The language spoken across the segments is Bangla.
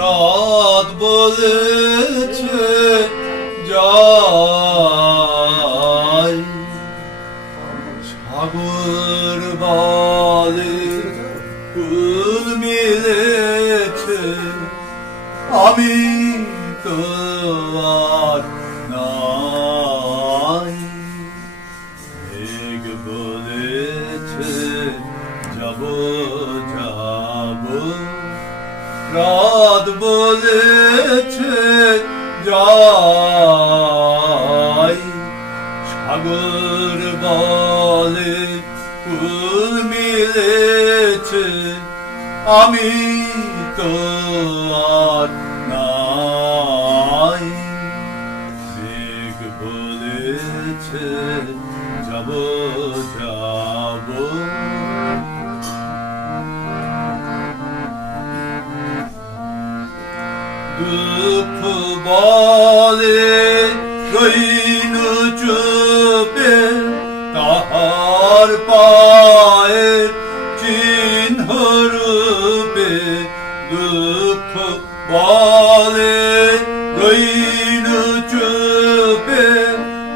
রাত বলেছে যাই সাগর বলে ফুল মিলেছে আমি বলেছে যাই সাগর বলে ফুল মিলেছে আমি তো আর নাই। মেঘ বলেছে তাহার পায়ের চিহ্ন রূপে দুঃখ বলে রইনু চুপে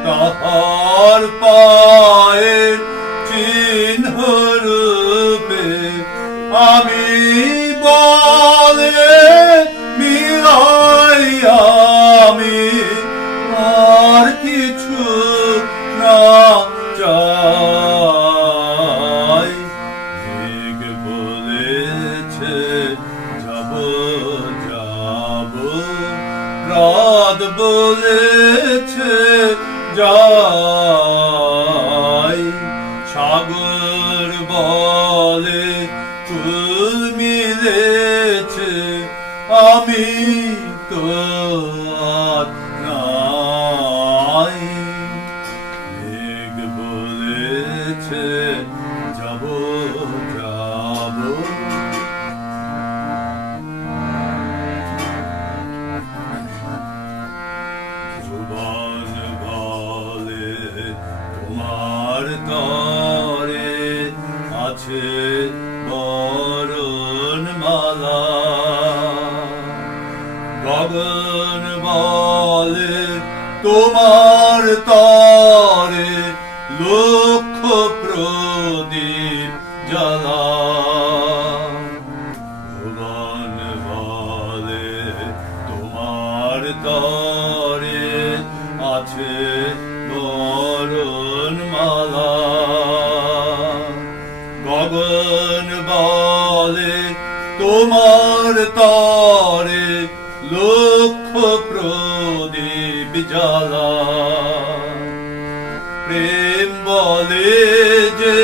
তাহার পায়ের মেঘ বলেছে যাব যাব। বলেছে যাই। সাগর বলে ফুল মিলেছে আমি তো আছে বরণ মালা। গগন বলে তোমার তরে লক্ষ প্রদীপ জ্বালা। ভুবন বলে তোমার তরে আছে বরণ বলে, তোমার তরে লক্ষ প্রদীপ জ্বালা। প্রেম বলে যে,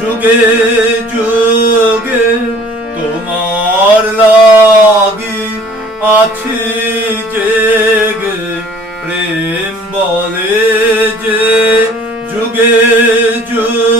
যুগে যুগে তোমার লাগি আছি জেগে। প্রেম বলে যে, যুগে যুগে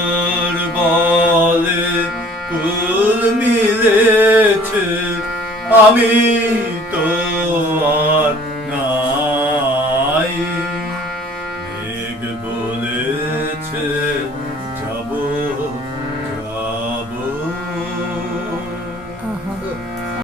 আমি তো নাই। মেঘ বলেছে